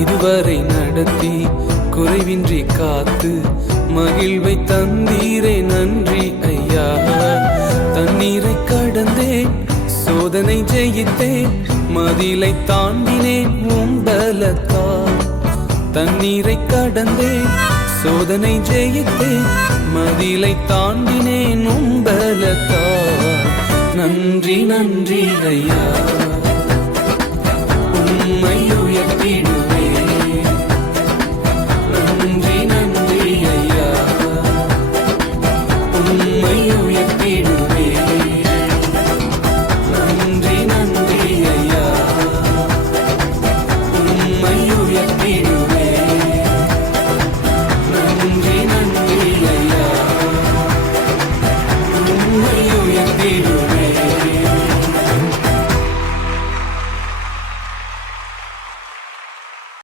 இதுவரை நடத்தி குறைவின்றி காத்து மகிழ்வை தந்தீரே நன்றி ஐயா. தண்ணீரை கடந்தேன், சோதனை ஜெயித்தேன், மதிலை தாண்டினேன் உம்பலத்தால். தண்ணீரை கடந்தேன், சோதனை ஜெயித்தேன், மதிலை தாண்டினேன் உம்பலத்தால். நன்றி நன்றி ஐயா, உம்மை உயர்த்திடு